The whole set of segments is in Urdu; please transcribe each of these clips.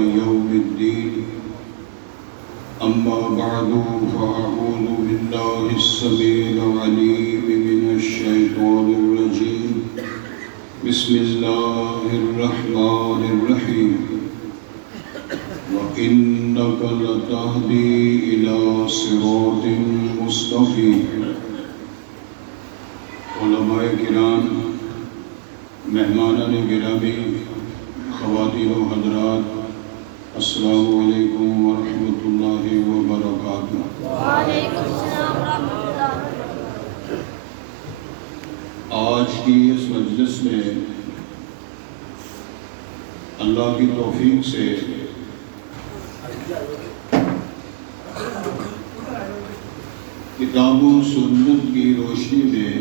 يوم الدين أما بعد فأعوذ بالله السميع العليم من الشيطان الرجيم بسم الله الرحمن الرحيم وإنك لتهدي إلى صراط مستقيم علماء کرام، مہمانان گرامی، خواتین و حضرات، السلام علیکم ورحمۃ اللہ وبرکاتہ۔ وعلیکم السلام ورحمۃ اللہ۔ آج کی اس مجلس میں اللہ کی توفیق سے کتاب و سنت کی روشنی میں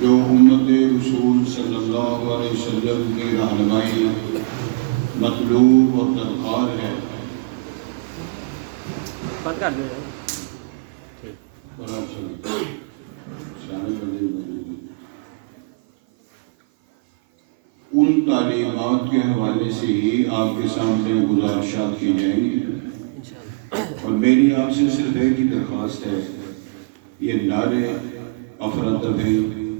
جو امت رسول صلی اللہ علیہ وسلم کی رہنمائی مطلوب اور درکار ہے، ان تعلیمات کے حوالے سے ہی آپ کے سامنے گزارشات کی جائیں گی، اور میری آپ سے صرف ایک ہی درخواست ہے، یہ نعرے افراتفری،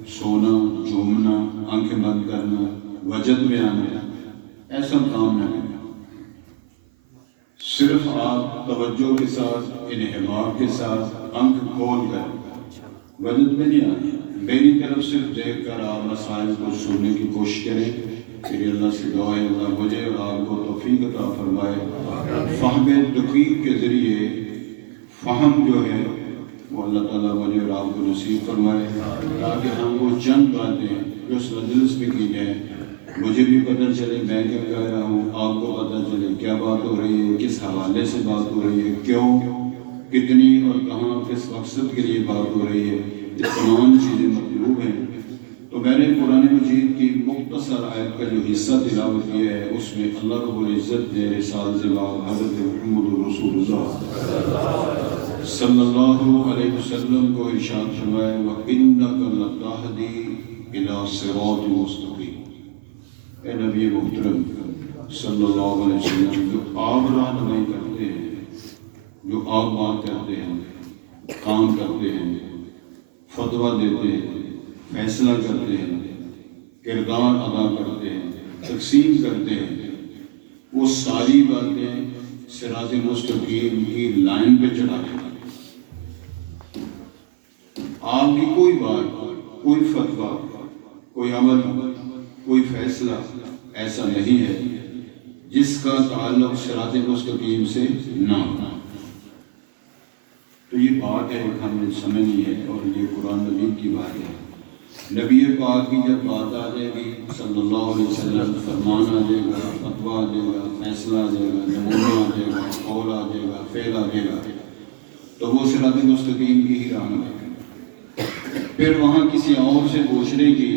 سونا، جھومنا، آنکھیں بند کرنا، وجد میں آنا، ایسا کام نہ کرنا۔ صرف آپ توجہ کے ساتھ، انہمام کے ساتھ، آنکھ کھول کر وجد میں نہیں آنا، میری طرف صرف دیکھ کر آپ مسائل کو سننے کی کوشش کریں۔ میری اللہ سے دعا ہے اللہ مجھے اور آپ کو توفیق عطا فرمائے، فہم دقیق کے ذریعے فہم جو ہے وہ اللہ تعالیٰ مجھے اور آپ کو نصیب فرمائے، تاکہ ہم وہ چند باتیں جو اس مجلس میں کی جائیں مجھے بھی پتہ چلے میں کیا کہہ رہا ہوں، آپ کو پتہ چلے کیا بات ہو رہی ہے، کس حوالے سے بات ہو رہی ہے، کیوں، کتنی اور کہاں، کس مقصد کے لیے بات ہو رہی ہے، یہ تمام چیزیں مطلوب ہیں۔ تو میں نے قرآن مجید کی مختصر آیت کا جو حصہ تلاوت کیا ہے، اس میں اللہ رب العزت نے رسالت زبان حضرت محمد رسول اللہ صلی اللہ علیہ وسلم کو ارشاد فرمایا وَإِنَّكَ لَتَهْدِي إِلَى صِرَاطٍ مُسْتَقِيمٍ۔ اے نبی محترم صلی اللہ علیہ وسلم، جو آپ رہنمائی کرتے ہیں، جو آپ بات کرتے ہیں، کام کرتے ہیں، فتویٰ دیتے ہیں، فیصلہ کرتے ہیں، کردار ادا کرتے ہیں، تقسیم کرتے ہیں، وہ ساری باتیں صراط مستقیم کی لائن پہ چڑھا دیتے ہیں۔ آپ کی کوئی بات، کوئی فتویٰ، کوئی عمل، کوئی فیصلہ ایسا نہیں ہے جس کا تعلق صراط مستقیم سے نہ ہو۔ تو یہ بات ہے ہم نے سمجھنی ہے، اور یہ قرآن مجید کی بات ہے۔ نبی پاک کی جب بات آ جائے گی صلی اللہ علیہ وسلم، فرمان آ جائے گا، فتویٰ آ جائے گا، فیصلہ آ جائے گا، نمونہ آ جائے گا، قول آ جائے گا، فعل آ جائے گا، تو وہ صراط مستقیم کی ہی راہ ہے۔ پھر وہاں کسی اور سے پوچھنے کی،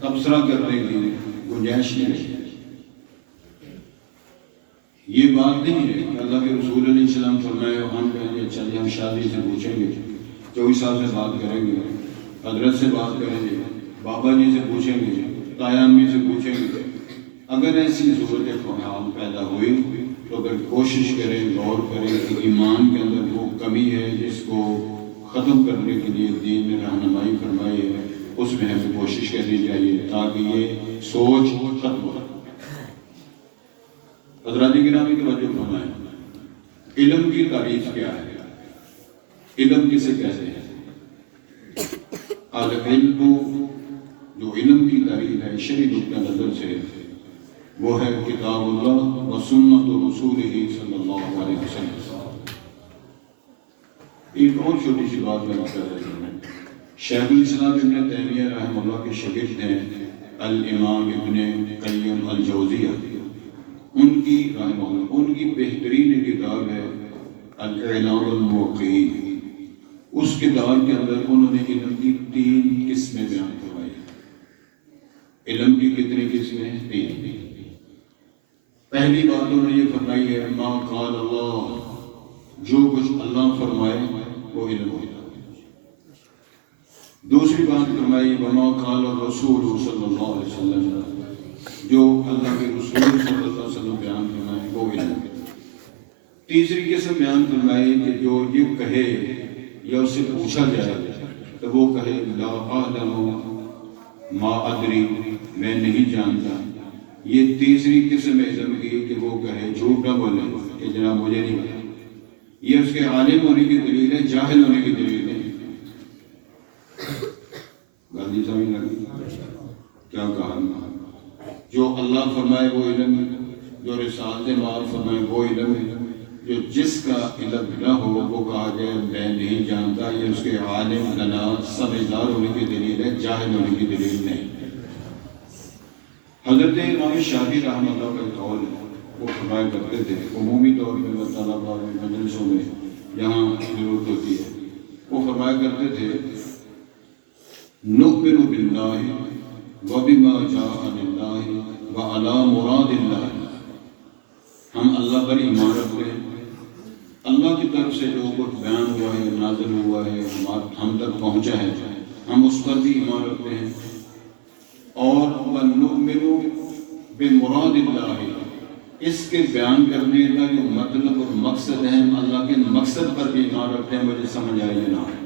تبصرہ کرنے کی گنجائش نہیں ہے۔ یہ بات نہیں ہے کہ اللہ کے رسول علیہ السلام فرمائے ہم کہیں گے اچھا جی ہم شادی سے پوچھیں گے، چوئی صاحب سے بات کریں گے، حضرت سے بات کریں گے، بابا جی سے پوچھیں گے، تایا امی سے پوچھیں گے۔ اگر ایسی صورت حال پیدا ہوئی تو پھر کوشش کریں، غور کریں کہ ایمان کے اندر وہ کمی ہے جس کو ختم کرنے کے لیے دین نے رہنمائی فرمائی ہے، اس میں ہمیں کوشش کرنی چاہیے تاکہ یہ سوچ ختم ہو۔ حضرات گرامی توجہ فرمائیں، علم کی تعریف کیا ہے؟ علم کسے کہتے ہیں؟ العلم، جو علم کی تعریف ہے شرعی نقطہ نظر سے، وہ ہے کتاب اللہ و سنت رسولہ صلی اللہ علیہ وسلم۔ ایک اور چھوٹی سی بات میں بتا رہا ہوں، شیخ الاسلام ابن تیمیہ رحمہ اللہ کے شاگرد ہیں الامام ابن قیم الجوزیہ، ان کی رحمہ اللہ ان کی بہترین کتاب ہے الاعلام الموقعین۔ اس کتاب کے اندر انہوں نے علم کی 3 قسمیں بیان کروائی۔ علم کی کتنی قسمیں ہیں؟ 3۔ پہلی بات انہوں نے یہ فرمائی ہے ما قال اللہ، جو کچھ اللہ فرمائے وہ علم ہوتا ہے۔ دوسری بات فرمائی وما قال الرسول صلی اللہ علیہ وسلم، جو اللہ کے رسول صلی اللہ علیہ وسلم بیان فرمائے وہ علم ہے۔ تیسری قسم بیان فرمائی کہ جو یہ کہے یا اس سے پوچھا جائے تو وہ کہے لا اعلم ما ادری، میں نہیں جانتا۔ یہ تیسری قسم علم کی کہ وہ کہے، جھوٹ نہ بولے کہ جناب مجھے نہیں پتا۔ یہ اس کے عالم ہونے کی دلیل ہے، جاہل ہونے کی دلیل ہے۔ غلطی سمجھ لگی کیا کہا؟ جو اللہ فرمائے وہ علم ہے، جو رسالت مال فرمائے وہ علم ہے۔ جو جس کا علم نہ ہو وہ کہا جائے میں نہیں جانتا، یہ اس کے عالم لنا سمجھدار ہونے کی دلیل ہے، جاہل ہونے کی دلیل نہیں۔ حضرت امام شافعی رحمہ اللہ کا قول ہے، وہ فرمایا کرتے تھے، عمومی طور پہ طلباء مجلسوں میں یہاں ضرورت ہوتی ہے، وہ فرمایا کرتے تھے نؤمن باللہ وبما جاء عن اللہ وعلی مراد اللہ، ہم اللہ پر ایمان رکھتے ہیں، اللہ کی طرف سے جو کچھ بیان ہوا ہے، نازل ہوا ہے، ہم تک پہنچا ہے، ہم اس پر بھی ایمان رکھتے ہیں۔ اور وَنُؤْمِنُ بِمُرَادِ اللَّهِ، اس کے بیان کرنے کا جو مطلب اور مقصد ہے، ہم اللہ کے مقصد پر بھی ایمان رکھتے ہیں، مجھے سمجھ آئے یا نہ آئے۔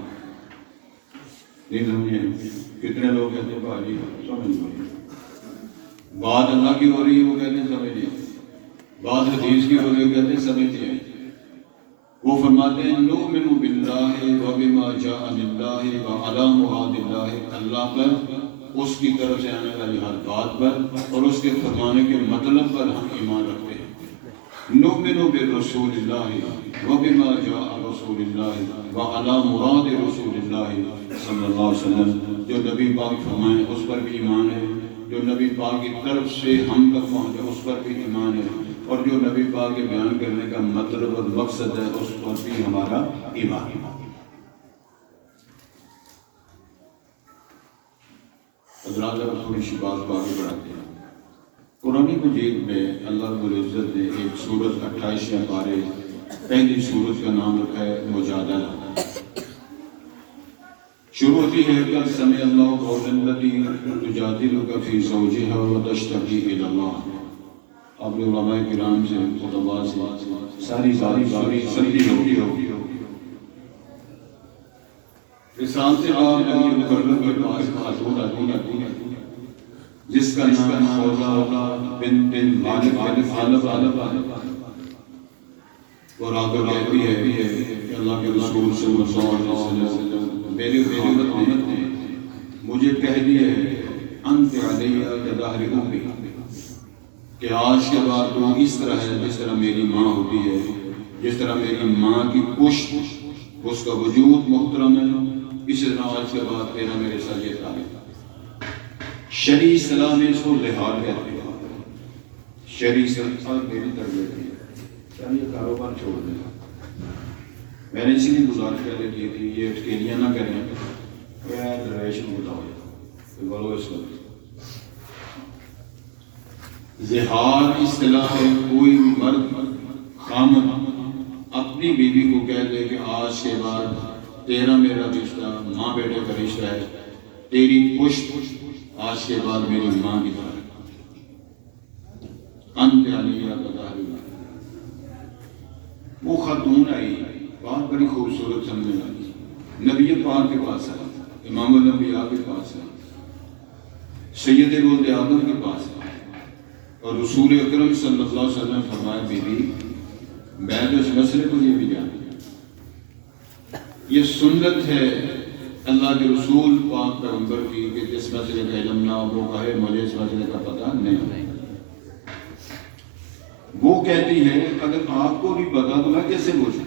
نہیں سمجھے؟ کتنے لوگ کہتے ہیں بھائی سمجھ گئے، بات اللہ کی ہو رہی ہے وہ کہتے ہیں سمجھیے، بات حدیث کی ہو رہی ہے کہتے ہیں سمجھیے۔ وہ فرماتے ہیں نؤمن باللہ وبما جاء عن اللہ وعلی مراد اللہ، اللہ پر، اس کی طرف سے آنے والی ہر بات پر اور اس کے فرمانے کے مطلب پر ہم ایمان رکھتے ہیں۔ نؤمن بالرسول اللہ وبما جاء رسول اللہ وعلی مراد رسول اللہ صلی اللہ علیہ وسلم، جو نبی پاک فرمائے اس پر بھی ایمان ہے، جو نبی پاک کی طرف سے ہم تک پہنچے اس پر بھی ایمان ہے، اور جو نبی پاک کے بیان کرنے کا مطلب اور مقصد ہے اس پر بھی ہمارا ایمان ہے۔ حضرات اب تھوڑی سی بات آگے بڑھاتے ہیں۔ قرآن مجید میں اللہ رب العزت نے ایک سورت 28 پارے، پہلی سورت کا نام رکھا ہے مجادلہ۔ شروع ہوتی ہے قد سمع اللہ قول التی تجادلک فی زوجہا وتشتکی الی اللہ۔ آپ نے علماء کرام سے خطبہ سے ساری سمجھی ہوتی ہوگی۔ رسالت باب نبی مکرم کے پاس خاتون آتی ہے جس کا نام خولا بنت مالک غالب اور آگے کہتی ہے کہ اللہ کے رسول صلی اللہ علیہ وسلم میری خامد نے مجھے کہہ دیا ہے انت علیہ کظہر امی، کہ آج کے بعد تو اس طرح ہے جس طرح میری ماں ہوتی ہے، جس طرح میری ماں کی پشت اس کا وجود محترم ہے، اسی طرح آج کے بعد تیرا میرے ساتھ یہ تعلق۔ شرعی اصطلاح میں اس کو لحاظ کہتے ہیں، شرعی اصطلاح میری تربیت ہے، یہ کاروبار چھوڑ دیں۔ میں نے اسی لیے گزارش پہلے کی تھی یہ اٹکیلیاں نہ کریں، درویش میں بتاؤ بولو اس کو۔ زہار اصطلاح ہے کوئی مرد خامد اپنی بیوی کو کہہ دے کہ آج کے بعد تیرا میرا رشتہ ماں بیٹے کا رشتہ ہے، تیری پشت آج کے بعد میری ماں کی طرح۔ انت علیہ کظہر امی، وہ خاتون آئی، بات بڑی خوبصورت سمجھنے والی، نبی پاک کے پاس ہے، امام الانبیاء کے پاس ہے، سید ولد آدم کے پاس ہے، اور رسول اکرم صلی اللہ علیہ وسلم فرمایا بیوی میں تو اس مسئلے کو یہ بھی جانتی ہوں، یہ سنت ہے اللہ کے رسول پاک پیغمبر کی کہ جس مسئلے کا علم نہ ہو وہ کہے مجھے اس مسئلے کا پتہ نہیں۔ وہ کہتی ہے اگر آپ کو بھی پتا تو میں کیسے پوچھوں؟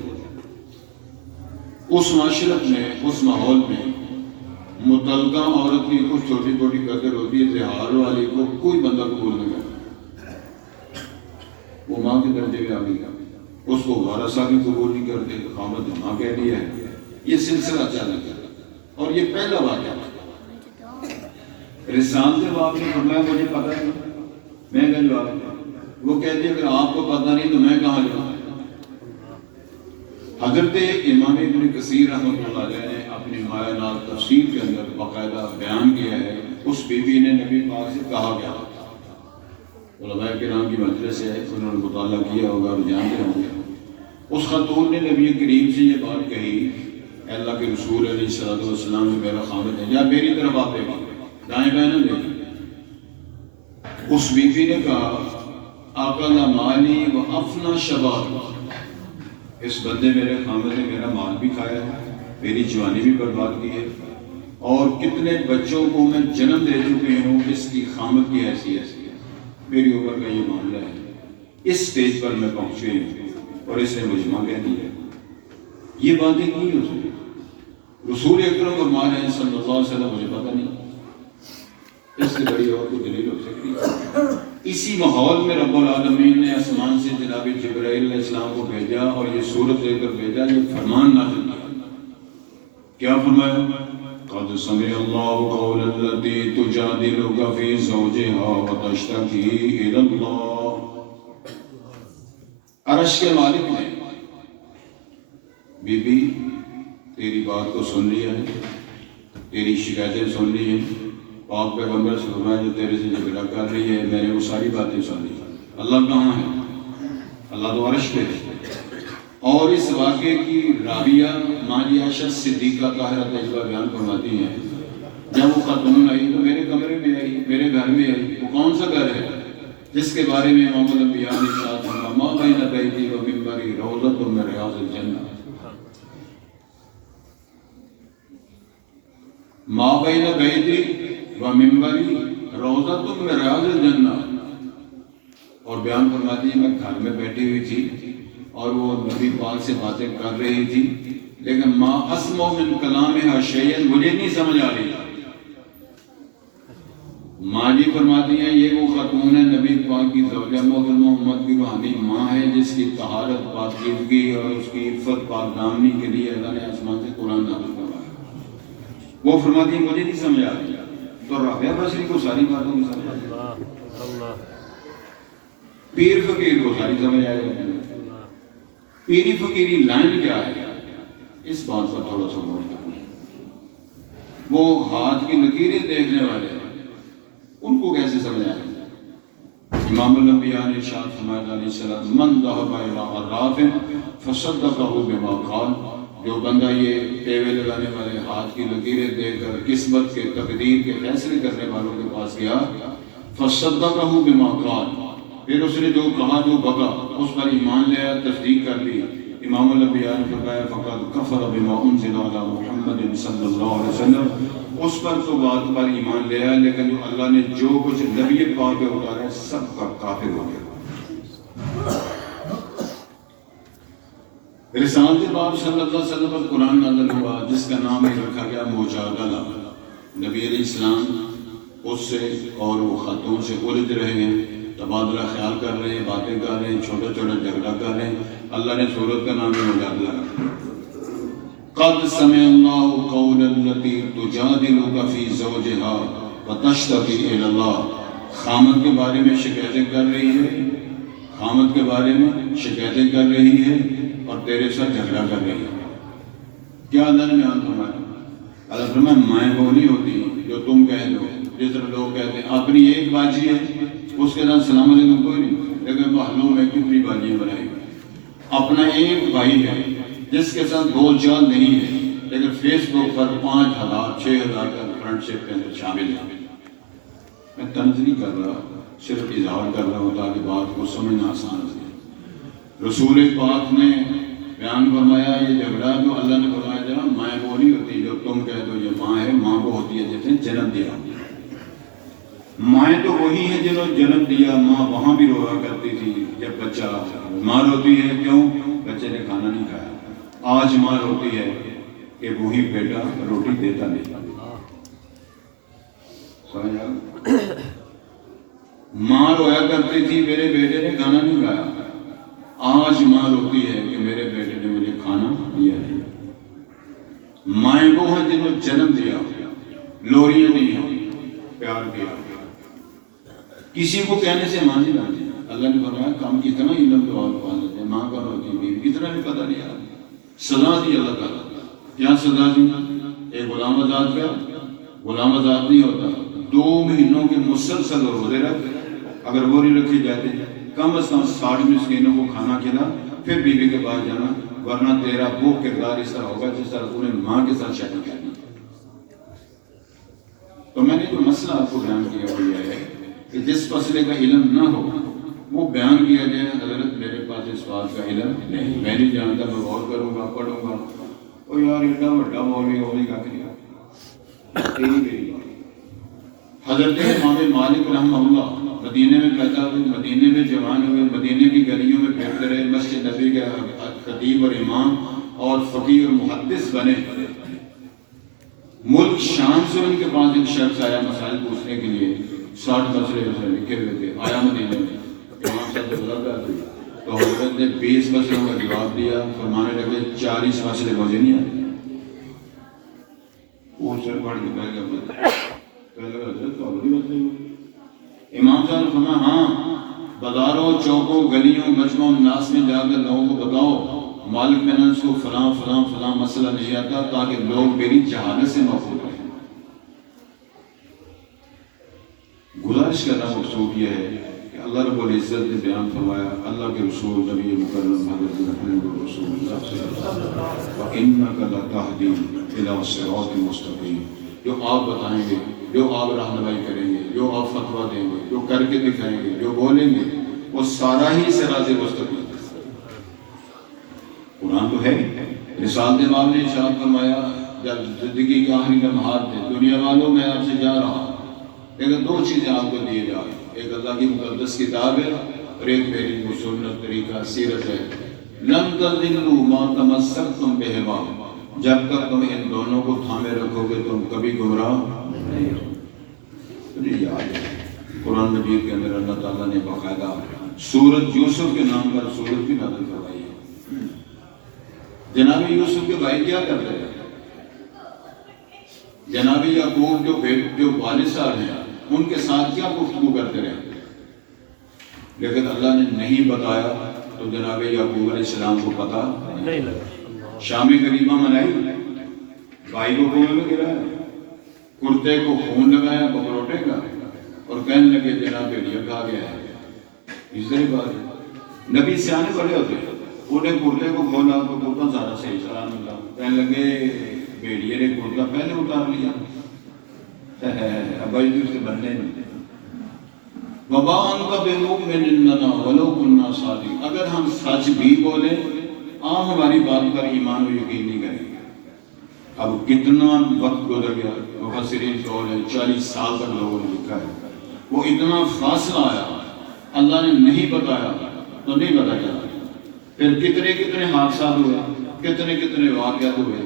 اس معاشرت میں، اس ماحول میں متعلقہ عورت کی کچھ چھوٹی چھوٹی قدر ہوتی ہے، زہار والی کو کوئی بندہ قبول نہیں کرتا، وہ ماں کے درجے میں آ گئی، اس کو وارثہ بھی قبول نہیں کرتے، خامد نے ماں کہہ دیا ہے۔ یہ سلسلہ چل رہا ہے اور یہ پہلا واقعہ رسالت باب نے فرمایا مجھے پتہ نہیں، میں کیا جواب دوں؟ وہ کہتے ہیں اگر آپ کو پتہ نہیں تو میں کہاں جاؤں؟ حضرت امام ابن کثیر رحمۃ اللہ علیہ نے اپنی مایہ تفسیر کے اندر باقاعدہ بیان کیا ہے اس بی بی نے نبی پاک سے کہا کیا، علماء کرام کی مجلس ہے، انہوں نے مطالعہ کیا ہوگا اور جانتے ہوں گے۔ اس خاتون نے نبی کریم سے یہ بات کہی، اے اللہ کے رسول علیہ الصلوۃ والسلام نے میرا خامد ہے، یا میری طرف آپ دیکھیں، دائیں بائیں نہ دیکھیں۔ اس بیوی نے کہا آقل مالی و افنا شباب، اس بندے میرے خامد نے میرا مال بھی کھایا ہے، میری جوانی بھی برباد کی ہے، اور کتنے بچوں کو میں جنم دے چکے ہوں اس کی خامد کی حیثیت سے، میری عمر کا یہ معاملہ ہے، اس سٹیج پر میں پہنچے ہوں اور اس نے مجھ ماں کہہ دیا۔ یہ باتیں کی اس نے، رسول اکرم فرما رہے ہیں صلی اللہ علیہ وسلم، مجھے پتہ نہیں اس سے بڑی اور کوئی دلیل ہو سکتی ہے؟ اسی ماحول میں رب العالمین نے آسمان سے جناب جبرائیل علیہ السلام کو بھیجا اور یہ صورت لے کر بھیجا، یہ فرمان نازل کیا۔ کیا فرمایا؟ قد سمع اللہ قول التی تجادلک فی زوجہا وتشتکی الی اللہ۔ عرش کے مالک نے بی بی تیری بات کو سن لیا ہے، تیری شکایتیں سن لی ہیں، پاک پیغمبر سے فرمایا جو تیرے سے جھگڑا کر رہی ہے، میں نے وہ ساری باتیں سن لی۔ اللہ کہاں ہے؟ اللہ تو عرش پہ ہے۔ اور اس واقعے کی راویہ مالی عائشہ صدیقہ طاہرہ تجربہ بیان فرماتی ہیں، جب وہ خاتون آئی تو میرے کمرے میں آئی، میرے گھر میں آئی۔ وہ کون سا گھر ہے جس کے بارے میں امام الانبیاء نے ارشاد فرمایا ما بین بیتی و منبری روضۃ من ریاض الجنہ، ما بین بیتی و منبری روضۃ من ریاض الجنہ۔ اور بیان فرماتی ہے میں گھر میں بیٹھی ہوئی تھی اور وہ نبی پاک سے باتیں کر رہی تھی، لیکن ما اسمع من کلامها شیئا، مجھے نہیں سمجھ آ رہی۔ ماں جی فرماتی ہیں یہ وہ خاتون ہے نبی پاک کی زوجہ محترمہ محمد کی روحانی ماں ہے، جس کی طہارت پاکیزگی اور اس کی عفت پاک دامنی کے لیے اللہ نے آسمان سے قرآن نازل کروایا۔ وہ فرماتی ہیں مجھے نہیں سمجھ آ رہی، تو رابعہ بصری کو ساری باتوں کی سمجھ آ رہی، پیر فقیر کو ساری سمجھ آ رہی۔ پیری فقیری لائن کیا ہے؟ اس بات پر تھوڑا سا غور کریں۔ وہ ہاتھ کی لکیریں دیکھنے والے ہیں، ان کو کیسے سمجھ آئے؟ امام الانبیاء نے ارشاد فرمایا علیہ السلام من ذهب الى عراف فصدقه بما قال، جو بندہ یہ ٹیوے لگانے والے ہاتھ کی لکیریں دیکھ کر قسمت کے تقدیر کے فیصلے کرنے والوں کے پاس گیا، فصدقه بما قال، پھر اس نے جو کہا جو بکا اس پر ایمان لے آیا، تصدیق کر لی، امام الانبیاء نے فرمایا فقد کفر بما انزل علی محمد صلی اللہ علیہ وسلم، اس پر تو بات پر ایمان لے آیا، لیکن جو اللہ نے جو کچھ نبی پاک پہ اتارا ہے سب کا کافر ہو گیا۔ رسالت باب صلی اللہ علیہ وسلم پر قرآن نازل ہوا جس کا نام ہی رکھا گیا مجادلہ۔ نبی علیہ السلام اس سے اور وہ خاتون سے الجھ رہے ہیں، تبادلہ خیال کر رہے ہیں، باتیں کر رہے ہیں، چھوٹا چھوٹا جھگڑا کر رہے ہیں۔ اللہ نے سورت کا نام ہے مجادلہ رکھا۔ قد سمع اللہ قول التی تجادلک فی زوجہا وتشتکی الی اللہ، خامد کے بارے میں شکایتیں کر رہی ہے، خامد کے بارے میں شکایتیں کر رہی ہے اور تیرے ساتھ جھگڑا کر رہی ہے۔ کیا اللہ نے بیان فرمایا؟ اللہ فرمایا مائیں وہ نہیں ہوتی جو تم کہہ دو، جس طرح لوگ کہتے ہیں اپنی ایک باجی ہے اس کے ساتھ سلام علیکم کوئی نہیں، لیکن محلوں میں کتنی باجیاں بنائی ہوئی۔ اپنا ایک بھائی ہے جس کے ساتھ بول چال نہیں ہے، لیکن فیس بک پر 5,000 6,000 کا فرنٹ شپ کے اندر شامل ہے۔ میں طنز نہیں کر رہا، صرف اظہار کر رہا ہوں تاکہ بات کو سمجھنا آسان ہو جائے۔ رسول پاک نے بیان فرمایا یہ جھگڑا جو اللہ نے فرمایا تھا ماں وہ نہیں ہوتی جو تم کہہ دو یہ ماں ہے، ماں وہ ہوتی ہے جس نے جنم دیا۔ مائیں تو وہی ہیں جنہوں نے جنم دیا، ماں وہاں بھی رویا کرتی تھی جب بچہ بیمار ہوتی ہے، کیوں؟ بچے نے کھانا نہیں کھایا۔ آج ماں روتی ہے کہ وہی بیٹا روٹی دیتا نہیں۔ سمجھا؟ ماں رویا کرتی تھی میرے بیٹے نے کھانا نہیں کھایا، آج ماں روتی ہے کہ میرے بیٹے نے مجھے کھانا دیا نہیں۔ مائیں وہ ہیں جنہوں نے جنم دیا، لوریاں نہیں ہیں، پیار کیا۔ کسی کو کہنے سے ماں نہیں لاتی۔ اللہ نے فرمایا کام اتنا علم تو اور پا لیتے ہیں، ماں کا روتی بیوی اتنا بھی پتہ نہیں آتا۔ سزا دی اللہ تعالیٰ، کیا سزا دی؟ ایک غلام آزاد کیا؟ غلام آزاد نہیں ہوتا، 2 مہینوں کے مسلسل روزے رکھ، اگر وہ نہیں رکھی جاتی کم از کم 60 مسکینوں کو کھانا کھلا پھر بیوی کے پاس جانا، ورنہ تیرا وہ کردار اس طرح ہوگا جس طرح تو نے ماں کے ساتھ شادی کرنی۔ تو میں نے جو مسئلہ آپ کو بیان کیا وہ یہ ہے کہ جس مسئلے کا علم نہ ہو وہ بیان کیا جائے، حضرت میرے پاس اس بات کا علم نہیں، میں نہیں جانتا، میں غور کروں گا، پڑھوں گا، او یار ایڈا بڑا مولوی ہونے کا کیا تیری میری بات۔ حضرت امام مالک رحمہ اللہ مدینے میں پیدا ہوئے، مدینے میں جوان ہوئے، مدینے کی گلیوں میں پھرتے رہے، مسجد نبی کے خطیب اور امام اور فقیہ اور محدث بنے۔ ملک شام سے ان کے پاس ایک شخص آیا مسائل پوچھنے کے لیے، 60 مسئلے اسے لکھے ہوئے تھے، آیا مدینے میں، امام صاحب سے ملاقات ہوئی تو حضرت نے 20 مسئلوں کا جواب دیا، فرمانے لگے 40 مسئلے مجھے نہیں آتے۔ وہ سر پڑھ کے بیٹھ گیا، پہلے حضرت تو اگلی مسئلے ہوئے۔ امام صاحب نے فرمایا ہاں، بازاروں چوکوں گلیوں مجمعوں ناس میں جا کر لوگوں کو بتاؤ مالک بن انس کو فلاں فلاں فلاں مسئلہ نہیں آتا، تاکہ لوگ میری جہالت سے محفوظ رہیں۔ گزارش کرنا مقصود یہ ہے کہ اللہ رب العزت نے بیان فرمایا، اللہ کے رسول نبی مکرم حضرت محمد رسول اللہ صلی اللہ علیہ وسلم وَإِنَّكَ لَتَهْدِي إِلَىٰ صِرَاطٍ مُسْتَقِيمٍ، جو آپ بتائیں گے، جو آپ رہنمائی کریں گے، جو آپ فتویٰ دیں گے، جو کر کے دکھائیں گے، جو بولیں گے، وہ سارا ہی صراط مستقیم۔ قرآن تو ہے، رسالت امام نے ارشاد فرمایا جب زندگی کے آخری لمحات تھے، دنیا والوں میں آپ سے جا رہا ہوں، لیکن 2 چیزیں آپ کو دیے جائیں، ایک اللہ کی مقدس کتاب ہے اور ایک میری سنت طریقہ سیرت ہے۔ لَن تَضِلُّوا مَا تَمَسَّكْتُم بِهِمَا، جب تک تم ان دونوں کو تھامے رکھو گے تم کبھی گمراہ نہیں ہو۔ مجھے یاد ہے قرآن مجید کے اندر اللہ تعالیٰ نے باقاعدہ سورت یوسف کے نام پر سورت بھی نازل کروائی ہے۔ جناب یوسف کے بھائی کیا کرتے ہیں؟ جناب یعقوب جو والد صاحب ہیں ان کے ساتھ کیا گفتگو کرتے رہے، لیکن اللہ نے نہیں بتایا تو جناب یعقوب علیہ السلام کو پتا نہیں لگا۔ شام غریبہ منائی، بھائی کو کنویں میں گرایا، کرتے کو خون لگایا بکروٹے کا اور کہنے لگے جناب بھیڑیا کھا گیا ہے۔ اس طرح بات ہے، نبی سیانے بڑے ہوتے ہیں، انہیں کرتے کو کھولا تو کرتا زیادہ صحیح سلام ملا، کہنے لگے بھیڑیے نے کرتا پہلے اتار لیا، ابا جی سے بننے نہیں۔ وَمَا أَنْتَ بِمُؤْمِنٍ لَنَا وَلَوْ كُنَّا صَادِقِينَ، اگر ہم سچ بھی بولیں آپ ہماری بات پر ایمان و یقین نہیں کریں گے۔ اب کتنا وقت گزر گیا، مفسرین قول ہے 40 سال تک لوگوں نے لکھا ہے، وہ اتنا فاصلہ آیا، اللہ نے نہیں بتایا تو نہیں پتا چلا۔ پھر کتنے کتنے حادثات ہوئے، کتنے کتنے واقعات ہوئے،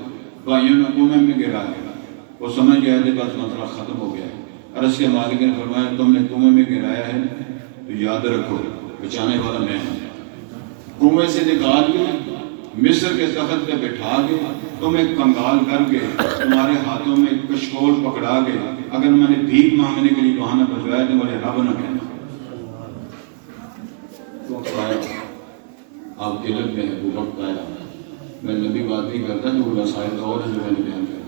بھائیوں نے کنویں میں گرایا، وہ سمجھ گیا کہ بس مسئلہ ختم ہو گیا ہے۔ عرش کے مالک نے فرمایا تم نے کنویں میں گرایا ہے تو یاد رکھو بچانے والا میں ہوں۔ کنویں سے نکال کے مصر کے تخت پہ بٹھا کے تمہیں کنگال کر کے تمہارے ہاتھوں میں کشکول پکڑا کے اگر میں نے بھیک مانگنے کے لیے بہانہ بجوایا تو مجھے رب نہ کہنا۔ وقت آیا، آپ علم میں ہے، وہ وقت آیا، میں نبی بات نہیں کرتا جو وسائل اور ہے جو میں نے بیان کرنا۔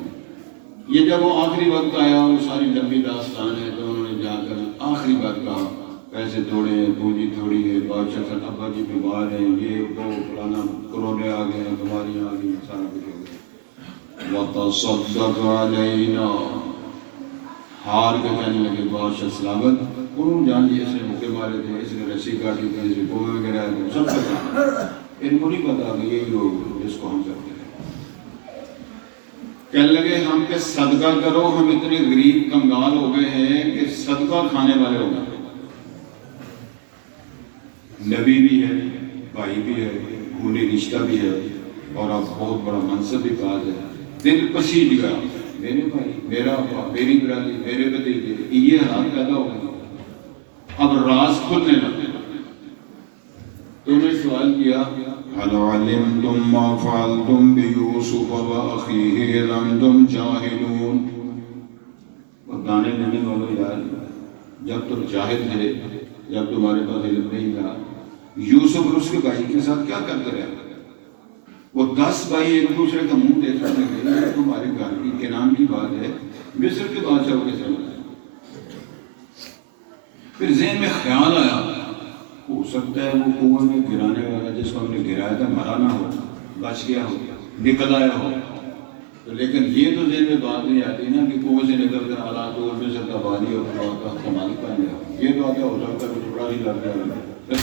یہ جب وہ آخری وقت آیا وہ ساری لمبی داستان ہے تو انہوں نے جا کر آخری بات کہا، پیسے تھوڑے ہیں، پونجی تھوڑی ہے، بادشاہ کا ابا جی بیمار ہیں، یہ وہ فلانا کرونے آ گئے ہیں، بیماریاں آ گئی، سارا کچھ ہو گیا۔ وَتَصَدَّقْ عَلَيْنَا، ہار کے کہنے لگے بادشاہ سلامت، انہوں جان جی اس نے مکے مارے تھے، اس نے رسی کاٹی تھی، اس نے کنویں میں گرایا تھا، سب پتا، ان کو نہیں پتا کہ یہی لوگ جس کو ہم کرتے ہیں۔ کہنے لگے ہم پہ صدقہ کرو، ہم اتنے غریب کنگال ہو گئے ہیں کہ صدقہ کھانے والے ہو گئے۔ نبی بھی ہے، بھائی بھی ہے، خونی رشتہ بھی ہے اور اب بہت بڑا منصب بھی پاس ہے۔ دل پسیج گیا، میرے بھائی، میرا ابا، میری برادری، میرے بھتیجے، یہ حالات پیدا ہو گئے۔ اب راز کھلنے لگے تو انہوں نے سوال کیا هل علمتم ما فعلتم بيوسف وأخيه إذ أنتم جاهلون، بتانے دینے والوں یار، جب تم جاہل تھے، جب تمہارے پاس علم نہیں تھا، یوسف اور اس کے بھائی کے ساتھ کیا کرتے رہے؟ وہ 10 بھائی ایک دوسرے کا منہ دیکھ رہے تھے، تمہارے گھر کی انعام کی بات ہے، مصر کے بادشاہ کے ساتھ پھر ذہن میں خیال آیا ہو سکتا ہے وہ کنویں میں گرانے والا جس کو ہم نے گرایا تھا مرا نہ ہو، بچ گیا ہو، نکل آیا ہو، تو لیکن یہ تو ذہن میں بات نہیں آتی نا کہ کنویں سے نکل کر حالات دور میں سر کا بانی اور دعا کا استعمال کر لیا، یہ تو آتا ہو سکتا ہے کچھ بڑا ہی لگ گیا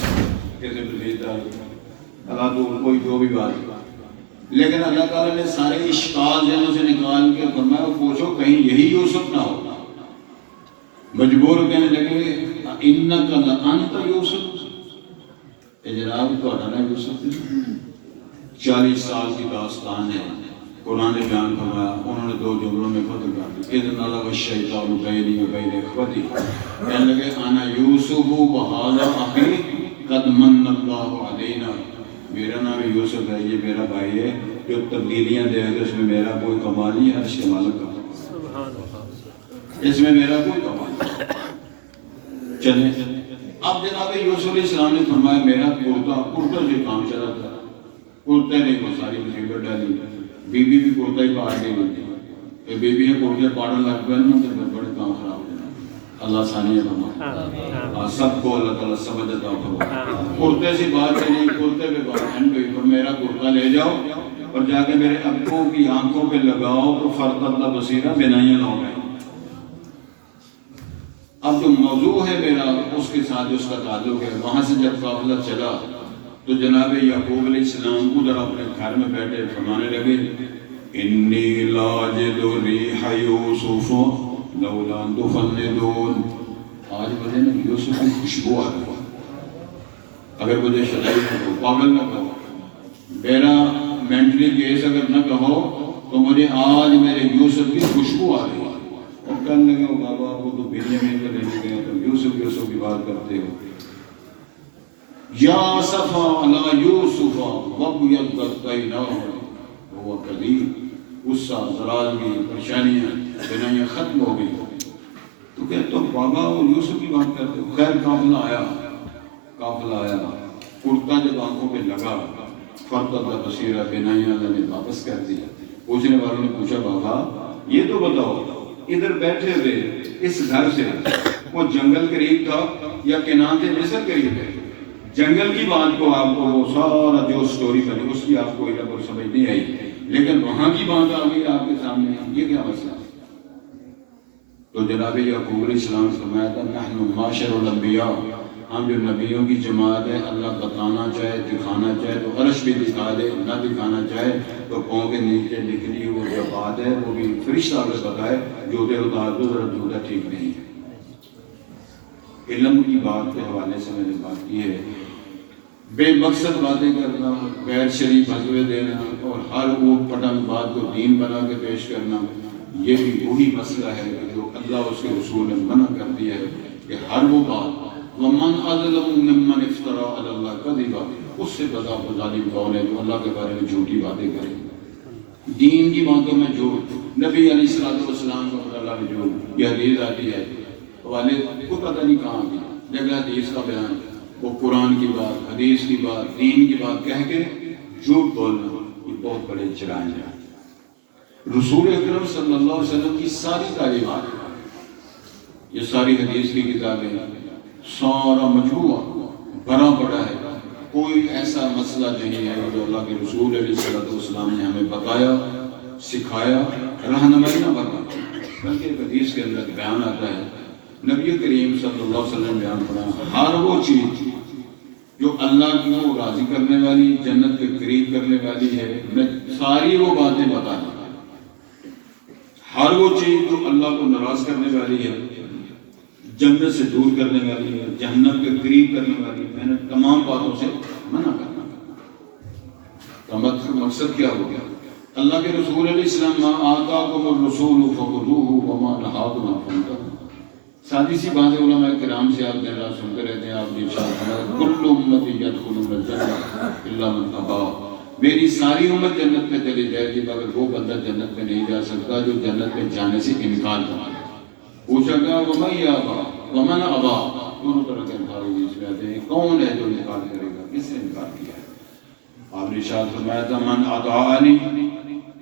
کیسے بلیتا حالات دور کوئی جو بھی بات، لیکن اللہ تعالیٰ نے سارے اشکال ذہنوں سے نکال کے فرمایا پوچھو کہیں یہی یوسف نہ ہو، مجبور کہنے لگے انک لانت یوسف، اے جناب تو نا یوسف 40 سال کی داستان ہے، قرآن نے بیان فرمایا، انہوں نے 2 جملوں میں ختم کر دی اذن اللہ والشیطان بینی و بین اخوتی، کہنے لگے انا یوسف وہذا اخی قد من اللہ علینا، میرا نام یوسف ہے، یہ میرا بھائی ہے، جو تبدیلیاں دے گا اس میں میرا کوئی کمال نہیں ہے، اس کے مالک کا اس میں میرا کوئی کمال نہیں۔ چلیں اب جناب یوسف علیہ السلام نے فرمایا میرا کرتا سے کام چلا تھا، کرتے نے کو ساری مصیبت ڈالی، بی بی بھی کرتا ہی پاڑ نہیں ہوتی، کہ بی بی کرتے پاڑن لگ پہ نا تو بڑے کام خراب ہو جانا، اللہ ثانیہ فرمائے سب کو اللہ تعالیٰ سمجھ عطا فرمائے۔ کرتے سے بات چلی، کرتے پہ بات اینڈ ہوئی، پر میرا کرتا لے جاؤ اور جا کے میرے ابو کی آنکھوں پہ لگاؤ تو فرقت بصیرہ بنائیاں نہ ہو گئے۔ اب جو موضوع ہے میرا اس کے ساتھ اس کا تعلق ہے، وہاں سے جب قافلہ چلا تو جناب یعقوب علیہ السلام ادھر اپنے گھر میں بیٹھے فرمانے لگے انی لاجد ریح یوسف لولا ان تفندون، آج مجھے نا یوسف کی خوشبو آ رہی ہے، اگر مجھے شدائی نہ کہو، پاگل نہ کہو، میرا مینٹلی کیس اگر نہ کہو تو مجھے آج میرے یوسف کی خوشبو آ رہی ہے۔ اور کہنے لگے بابا وہ تو بنیامین کو لینے گئے تو یوسف کی بات کرتے ہو، یا صفا علی یوسف وابیضت عیناہ وہو کظیم، غصہ ناراضگی پریشانیاں بنائیاں ختم ہو گئی، تو کہتے ہو بابا وہ یوسف کی بات کرتے ہو۔ خیر قافلہ آیا، کرتا جب آنکھوں پہ لگا فرقت بصیرہ بنائیاں اللہ نے واپس کر دیا۔ پوچھنے والوں نے پوچھا بابا یہ تو بتاؤ ادھر بیٹھے ہوئے اس گھر سے وہ جنگل قریب تھا یا کنعان سے مصر قریب ہے؟ جنگل کی بات کو آپ کو وہ سارا جو سٹوری بنی اس کی آپ کو ادھر پر سمجھ نہیں آئی، لیکن وہاں کی بات آ گئی آپ کے سامنے، یہ کیا مسئلہ؟ تو جناب یعقوب علیہ السلام نے فرمایا تھا نحن معاشر الانبیاء، ہم جو نبیوں کی جماعت ہے، اللہ بتانا چاہے دکھانا چاہے تو عرش بھی دکھا دے، نہ دکھانا چاہے تو پاؤں کے نیچے لکھنی وہ جو بات ہے وہ بھی فرشتہ اگر بتائے جوتے اتار دو ذرا جوتا ٹھیک نہیں ہے۔ علم کی بات کے حوالے سے میں نے بات کی ہے، بے مقصد باتیں کرنا، غیر شرعی فتوے دینا اور ہر اوٹ پٹنگ بات کو دین بنا کے پیش کرنا، یہ بھی وہی مسئلہ ہے جو اللہ اس کے رسول نے منع کر دیا ہے کہ ہر وہ بات وَمَنْ أَظْلَمُ مِمَّنِ افْتَرَىٰ عَلَى اللَّهِ كَذِبًا، اس سے بڑا ظالم کون ہے جو اللہ کے بارے میں جھوٹی باتیں کرے، دین کی باتوں میں جھوٹ، نبی علیہ السلام کو اللہ نے جھوٹ، یہ حدیث آتی ہے والد کو پتہ نہیں کہاں کی، لیکن حدیث کا بیان وہ قرآن کی بات، حدیث کی بات، دین کی بات کہہ کے جھوٹ بولنا، یہ بہت بڑے جرائم ہیں۔ رسول اکرم صلی اللہ علیہ وسلم کی ساری تعلیمات، یہ ساری حدیث کی کتابیں، سارا مجموعہ بڑا بڑا ہے، کوئی ایسا مسئلہ نہیں ہے جو اللہ کے رسول علیہ السلام نے ہمیں بتایا، سکھایا، رہنمائی نہ بتایا، بلکہ ایک حدیث کے اندر بیان آتا ہے نبی کریم صلی اللہ علیہ وسلم بیان فرمایا ہر وہ چیز جو اللہ کو راضی کرنے والی، جنت کے قریب کرنے والی ہے، میں ساری وہ باتیں بتا دوں، ہر وہ چیز جو اللہ کو ناراض کرنے والی ہے، جنت سے دور کرنے والی ہے، جہنم کے قریب کرنے والی ہے، میں نے تمام باتوں سے منع کرنا۔ تو مقصد کیا ہو گیا؟ اللہ کے رسول علیہ السلام ما آتاکم الرسول فخذوہ وما نہاکم عنہ فانتہوا، سادی سی بات ہے، علماء کرام سے آپ دن رات سنتے رہتے ہیں، آپ نے ارشاد فرمایا کل امتی یدخلون الجنہ الا من ابا، میری ساری امت جنت میں چلی جائے گی مگر وہ بندہ جنت میں نہیں جا سکتا جو جنت میں جانے سے انکار کرے۔ پوچھا گیا ومن یابا ومن ابا، دونوں طرح کے انکار ہوئی اس میں آتے ہیں، کون ہے جو انکار کرے گا، کس نے انکار کیا ہے؟ آپ نے ارشاد فرمایا تھا من اطاعنی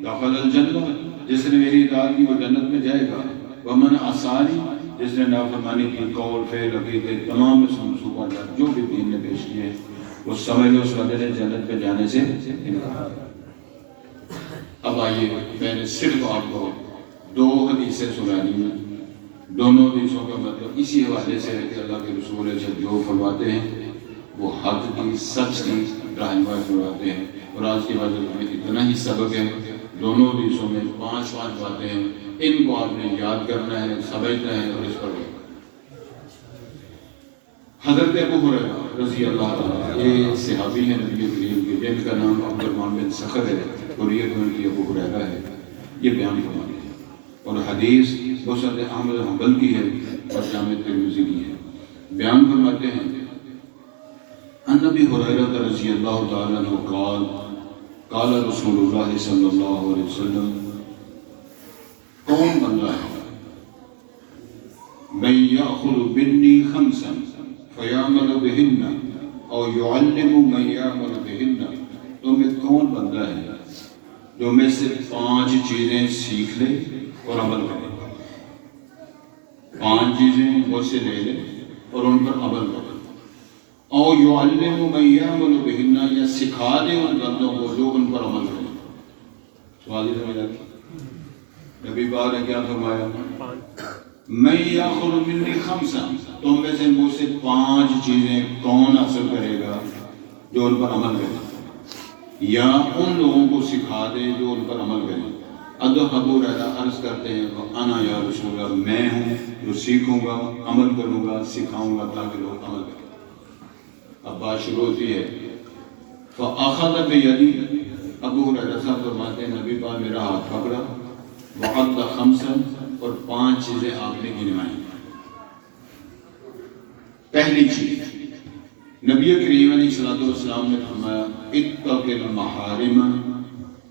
دخل الجنہ، جس نے میری اطاعت کی وہ جنت میں جائے گا، ومن عصانی، جس نے نافرمانی کی، قول فعل عقیدے تمام منصوبات جو بھی دین نے پیش کیے وہ سمجھ لو اس بندے نے جنت پہ جانے سے انکار۔ اب آئیے، میں نے صرف آپ کو 2 حدیثیں سنانی ہیں، دونوں حدیثوں کا مطلب اسی حوالے سے ہے کہ اللہ کے رسول سے جو فرماتے ہیں وہ حق کی، سچ کی رہنمائی فرماتے ہیں۔ اور آج کے بعد میں اتنا ہی سبق ہے، دونوں حدیثوں میں 5 باتیں ہیں، ان کو آپ نے یاد کرنا ہے، سمجھنا ہے اور اس پر حضرت ابو ہریرہ رضی اللہ عنہ، یہ صحابی ہیں نبی کریم کے، جن کا نام عبد الرحمن بن صخر ہے، کوریت میں ان کی ابو ہریرہ ہے، یہ بیان فرماتے ہیں۔ اور حدیث مسند احمد بن حنبل کی ہے اور جامع ترمذی کی ہے۔ بیان فرماتے ہیں ان ابی ہریرہ رضی اللہ تعالی عنہ قال قال رسول اللہ صلی اللہ علیہ وسلم، کون بندہ ہے من یأخذ منی خمسا فیعمل بہن او یعلم من یعمل بہن، تو میں کون بندہ ہے جو میں سے 5 چیزیں سیکھ لے اور عمل کرے، 5 چیزیں مجھ سے لے لے اور ان پر عمل کرے، او یعلم من یعمل بہن، یا سکھا دے ان بندوں کو جو ان پر عمل کرے۔ سوال ہی سمجھ آتی؟ نبی پاک نے کیا فرمایا؟ میں یاخذ منی خمسا، تم میں سے مجھ سے 5 چیزیں کون حاصل کرے گا جو ان پر عمل کرے، یا ان لوگوں کو سکھا دے جو ان پر عمل کرے۔ ابو ہریرہ عرض کرتے ہیں انا یا رسول اللہ، میں ہوں جو سیکھوں گا، عمل کروں گا، سکھاؤں گا تاکہ لوگ عمل کریں۔ اب بات شروع ہوتی ہے، فاخذ بیدی، ابو ہریرہ صاحب فرماتے ہیں نبی پاک میرا ہاتھ پکڑا، وعد خمسا، اور 5 چیزیں آپ نے گنوائیں۔ پہلی چیز، نبی کریم علیہ الصلوۃ والسلام نے فرمایا اتق المحارم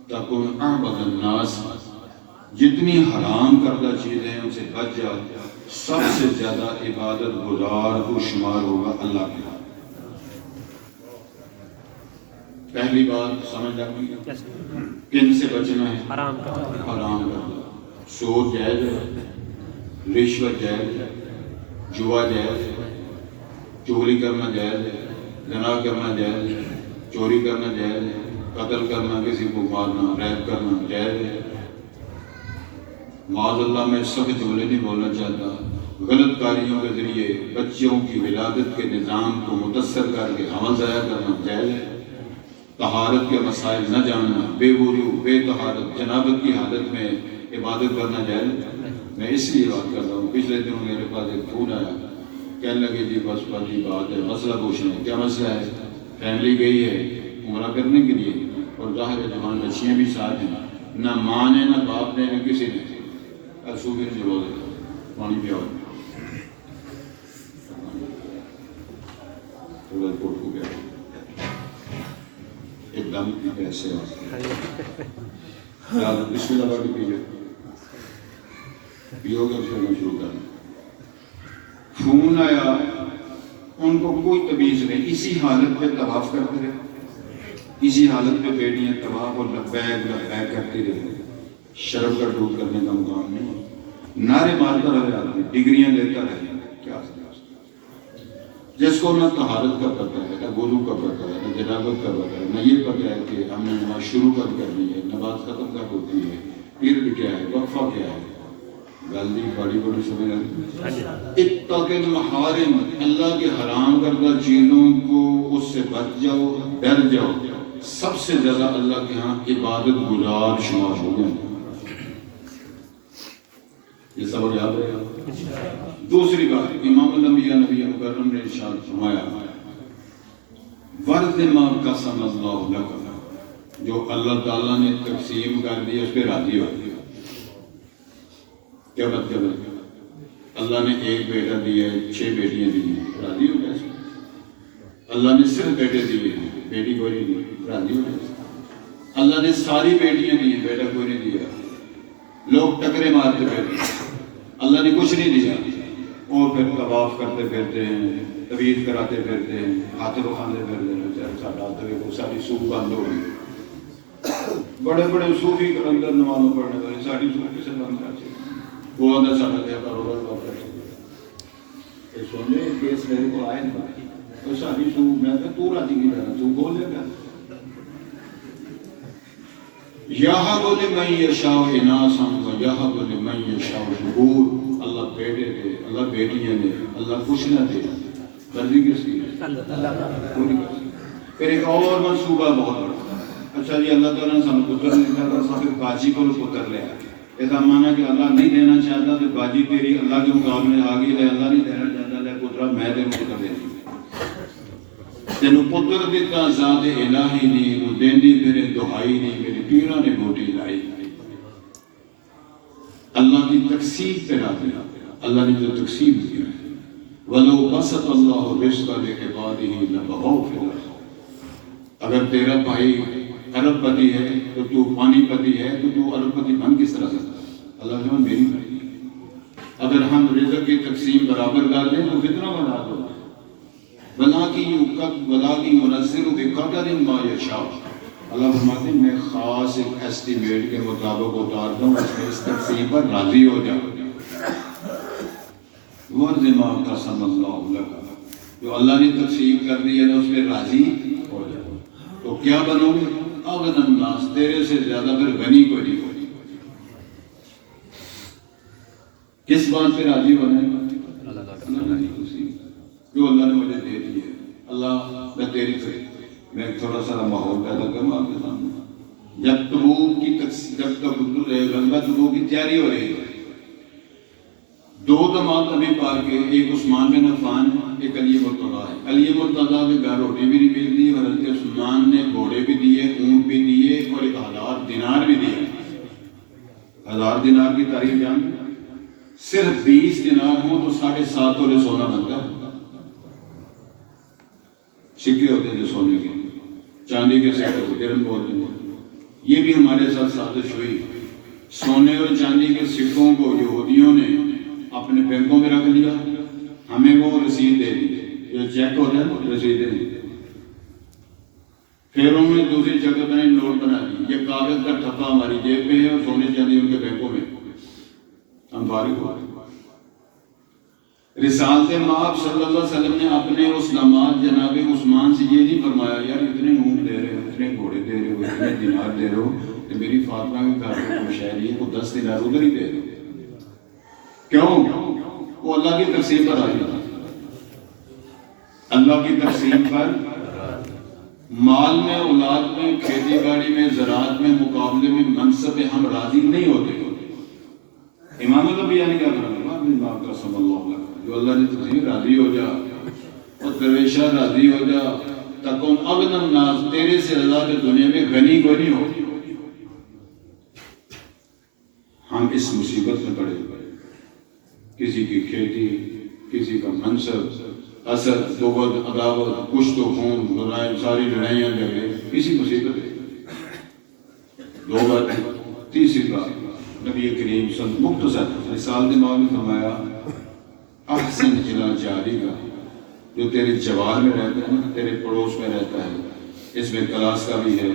تکن اعبد الناس، جتنی حرام کردہ چیزیں ہیں ان سے بچ جا، سب سے زیادہ عبادت گزار کو شمار ہوگا اللہ کے ہاں۔ پہلی بات سمجھ لگی، کن سے بچنا ہے؟ حرام کردہ۔ سود جائز ہے، رشوت جائز ہے، جوا جائز ہے، چوری کرنا جائز ہے، زنا کرنا جائز ہے، چوری کرنا جائز ہے، قتل کرنا، کسی کو مارنا، ریپ کرنا جائز ہے۔ معاذ اللہ میں سخت جملے نہیں بولنا چاہتا، غلط کاریوں کے ذریعے بچوں کی ولادت کے نظام کو متاثر کر کے حمل ضائع کرنا جائز ہے۔ طہارت کے مسائل نہ جاننا، بے وضو، بے طہارت، جنابت کی حالت میں عبادت کرنا جائز ہے۔ میں اس لیے بات کر رہا ہوں، پچھلے دنوں میرے پاس ایک فون آیا، کہنے لگے جی بس بڑی بات ہے، مسئلہ پوچھنا ہے۔ کیا مسئلہ ہے؟ فیملی گئی ہے عمرہ کرنے کے لیے اور ظاہر جوان بچیاں بھی ساتھ ہیں، نہ ماں نے نہ باپ نے نہ کسی نے، صوفی نے بول دیا پانی پیاؤ، ایک دم ایسے بسم اللہ پڑھ کے پیجو، پیو گے پھر میں شروع کرنا۔ فون آیا، ان کو کوئی تمیز نہیں، اسی حالت پہ طواف کرتے رہے، اسی حالت پہ بیٹیاں طواف اور لبیک لبیک کرتی رہے۔ شرم کا ڈوب کرنے کا مقام نہیں، نعرے مارتا رہے آدمی، ڈگریاں لیتا رہے۔ کیا جس کو نہ طہارت کا پتہ ہے، نہ وضو کا پتہ ہے، نہ جنابت کا پتہ ہے، نہ یہ پتہ ہے کہ ہم نے نماز شروع کب کرنی ہے، نماز ختم کب ہوتی ہے، پیریڈ کیا ہے، وقفہ کیا ہے، غلطی بڑی بڑی سمجھ آتی۔ اتق المحارم، اللہ کے حرام کردہ چیزوں کو اس سے بچ جاؤ، ڈر جاؤ، سب سے زیادہ اللہ کے ہاں عبادت گزار شمار ہو گئے۔ یہ سبق یاد ہے۔ دوسری بات، امام الانبیاء نبی مکرم نے ارشاد فرمایا ورد ما قسم اللہ لک، جو اللہ تعالیٰ نے تقسیم کر دیا اس پہ راضی ہو۔ کیا مطلب ہے؟ اللہ نے ایک بیٹا دیا ہے، 6 بیٹیاں دی ہیں، راضی ہو جائے۔ اللہ نے صرف بیٹے دیے ہیں، بیٹی کوئی نہیں دی، راضی ہو جائے۔ اللہ نے ساری بیٹیاں دی ہیں، بیٹا کوئی نہیں دیا، لوگ ٹکرے مارتے پھرتے، اللہ نے کچھ نہیں دیا، اور پھر طواف کرتے پھرتے ہیں، طویل کراتے پھرتے ہیں، ہاتھ رکھاتے پھرتے ہیں۔ ساڈا تو ساری سوکھ بند ہو گئی، بڑے بڑے صوفی کلندر نمازوں پڑھنے والے، ساری سوکھ کسے بند کر سکتے؟ وہ آدھا ساڈا کیا کاروبار بند کر سکتے؟ کہ سونے کیس میرے کو آئے نا تو ساری تو میں کہ تو راضی کی جانا تو بول لے گا یہاں بولے میں یشاء اناسا و یہاں بولے میں یشاء ذکور. اللہ بیٹے دے, اللہ بیٹیاں دے, اللہ کچھ نہ دے, مرضی کس کی ہے؟ پوری کر. پھر ایک اور منصوبہ بہت بڑا. اچھا جی اللہ تعالیٰ نے سب پتر نہیں دیتا تھا, سب باجی کو پتر لے آئے. ایسا مانا کہ اللہ نہیں دینا چاہتا تو باجی تیری اللہ کے مقابلے آ گئی, لے اللہ نہیں دینا چاہتا لے پترا میں تیرے پتر دے دوں. تینوں پتر دیتا ذات الہی نہیں, وہ دیندی میرے دہائی نہیں, میری پیرا نے بوٹی لائی. اللہ کی تقسیم پہ راضی, اللہ نے جو تقسیم کیا ہے. وَلَوْ بَسَطَ اللَّهُ الرِّزْقَ لِعِبَادِهِ لَبَغَوْا فِي الْأَرْضِ. اگر تیرا بھائی ارب پتی ہے تو تو پانی پتی ہے تو تو ارب پتی بن کس طرح سکتا ہے؟ اللہ جوان میری بھائی. اگر ہم رزق کی تقسیم برابر کر دیں تو کتنا بنا دو. وَلَٰكِن يُنَزِّلُ بِقَدَرٍ مَا يَشَاءُ. اللہ فرماتے ہیں میں خاص ایک ایسٹیمیٹ کے مطابق اتارتا ہوں, اس میں اس تقسیم پر راضی ہو جاؤ. وَرْضِ مَا قَسَمَ اللَّهُ لَكَ. جو اللہ نے تقسیم کر دی ہے نا اس میں راضی ہو جاؤ. تو کیا بنو گے؟ اغنى الناس, تیرے سے زیادہ پھر غنی کوئی نہیں ہوگی. کس بات پہ راضی ہونا ہے؟ اللہ کی تقسیم جو اللہ نے مجھے دے دی ہے. اللہ میں تیری سے میں تھوڑا سا ماحول پیدا کروں آپ کے سامنے. جب تبوک کی غزوہ تبوک کی تیاری ہو رہی ہے, دو دماد نبی پاک کے, ایک عثمان بن عفان ہے, ایک علی مرتضیٰ ہے. علی مرتضیٰ کے گھر روٹی بھی نہیں ملتی, حضرت عثمان نے گھوڑے بھی دیے, اونٹ بھی دیے, اور 1000 دینار بھی دیے. 1000 دینار کی تاریخ جان, صرف 20 دینار ہوں تو 7.5 تولے سونا بنتا ہے. سکے ہوتے تھے سونے کے, چاندی کے سکے ہوتے درہم بولتے ہیں. یہ بھی ہمارے ساتھ سازش ہوئی. سونے اور چاندی کے سکوں کو یہودیوں نے اپنے بینکوں میں رکھ لیا, ہمیں وہ رسید دے دی, جو چیک ہوتا ہے رسید دے دی. پھر انہوں نے دوسری جگہ پر نوٹ بنا دی, یہ کاغذ کا ٹھپا ہماری جیب میں ہے اور سونے چاندی ان کے بینکوں میں. ہم فارغ ہو گئے. رسالت مآب صلی اللہ علیہ وسلم نے اپنے اس داماد جناب عثمان سے یہ نہیں فرمایا یار اتنے اونٹ دے رہے ہو, اتنے گھوڑے دے رہے ہو, اتنے دینار دے رہے ہو, کہ میری فاطمہ کے گھر کو شہری ہے وہ 10 دینار ادھر ہی دے رہے ہو. کیوں؟ وہ اللہ کی تقسیم پر آئی تھا. اللہ کی تقسیم پر مال میں, اولاد میں, کھیتی باڑی میں, زراعت میں, مقابلے میں, منصب میں ہم راضی نہیں ہوتے. امام الانبیاء نے کیا فرمایا؟ قسم اللہ لک, جو اللہ نے تقسیم راضی ہو جا, اور درویشہ راضی ہو جا, تکون اغنى الناس, تیرے سے اللہ کے دنیا میں غنی کوئی نہیں ہو. ہم اس مصیبت میں پڑے ہوئے, کسی کی کھیتی, کسی کا منصب, حسد, بغض, عداوت, کشت و خون, لڑائی, ساری لڑائیاں جھگڑے, کسی مصیبت ہے. 2 بات. تیسری بات, نبی کریم صلی اللہ علیہ وسلم مختصر رسالت مآب نے فرمایا احسن الی جارک, جو تیرے جوار میں رہتا ہے نا, تیرے پڑوس میں رہتا ہے, اس میں کلاس کا بھی ہے,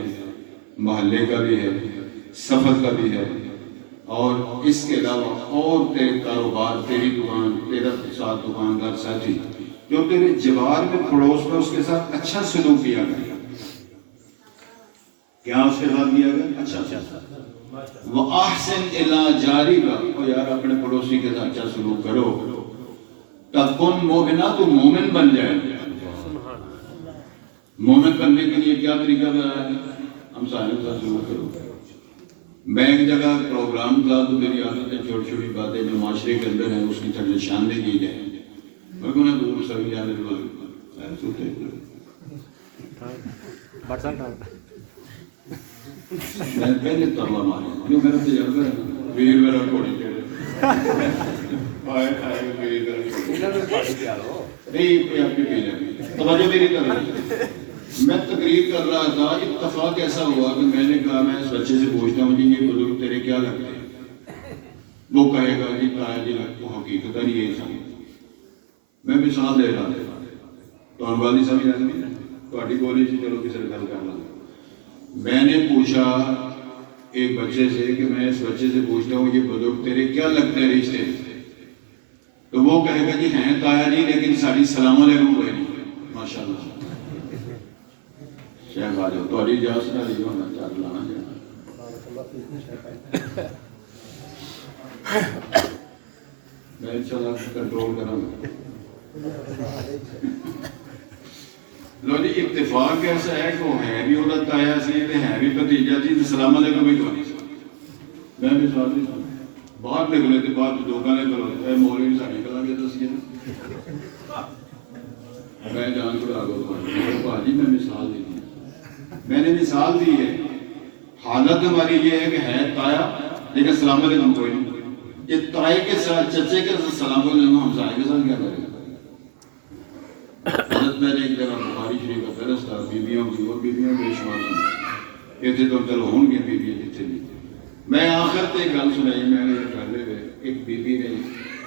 محلے کا بھی ہے, سفر کا بھی ہے, اور اس کے علاوہ اور تیرے کاروبار, تیری دکان, تیرا ساتھ دکاندار ساتھی جو تیرے جوار میں پڑوس میں اس کے ساتھ اچھا سلوک کیا گیا. کیا اس کے ساتھ کیا گیا؟ اچھا. وَأَحْسِنْ إِلَىٰ جَارِكَ, اور یار اپنے پڑوسی کے ساتھ اچھا سلوک کرو. تَكُنْ مُؤْمِنًا, تو مومن بن جائے. مومن بننے کے لیے کیا طریقہ بنایا ہے؟ ہم سارے ساتھ سلوک کرو. میں ایک جگہ پروگرام تھا تو میری عادت ہے چھوٹی چھوٹی باتیں جو معاشرے کے اندر ہیں اس کی طرح نشاندہی کی جائے. میں کو نا دور سبھی جانے والے میں پہلے ترلا مارا کیوں میرا تجربہ ہے ویر میرا کوڑی چڑھے آئے میری طرف نہیں آپ کی پی جائے توجہ میری طرف. میں تقریر کر رہا تھا, اتفاق ایسا ہوا کہ میں نے کہا میں اس بچے سے پوچھتا ہوں جی یہ بزرگ تیرے کیا لگتے ہیں؟ وہ کہے گا جی تایا جی لگتا حقیقت نہیں یہ سمجھ. میں مثال دے رہا تھا تو انوالی سمجھ رہا تھا تھوڑی بولی سے چلو کسی نے گل کرنا. میں نے پوچھا ایک بچے سے کہ میں اس بچے سے پوچھتا ہوں یہ بزرگ تیرے کیا لگتے ہیں رشتے, تو وہ کہے گا جی ہیں تایا جی لیکن ساری سلام علیکم کوئی نہیں ماشاء اللہ شیخ آ جاؤ تو اجازت نہیں ہونا چاہ لانا جانا میں چلا کنٹرول کروں گا لو جی اتفاق ایسا ہے کہ وہ ہے بھی وہ تایا سی ہے بھی بھتیجا سی سلام علیکم بھی کوئی میں مثال نہیں سن باہر نکلے تھے باہر لوگوں نے کرو مولوی ساڈے گلا بھی دسی میں جان کو آگو بھاجی میں مثال دی میں نے مثال دی ہے حالت ہماری یہ ہے کہ ہے تایا لیکن السلام علیکم کوئی نہیں یہ تائے کے ساتھ چچے کے ساتھ السلام علیکم ہم سائے کے ساتھ کیا کریں حضرت میں نے ایک جگہ بخاری شریف کا درس تھا بیویوں کی اور بیویوں کے شمار کہتے تو چلو ہوں گے بیوی جتنے بھی میں آخر تے گل سنائی میں نے کرنے ہوئے ایک بیوی نے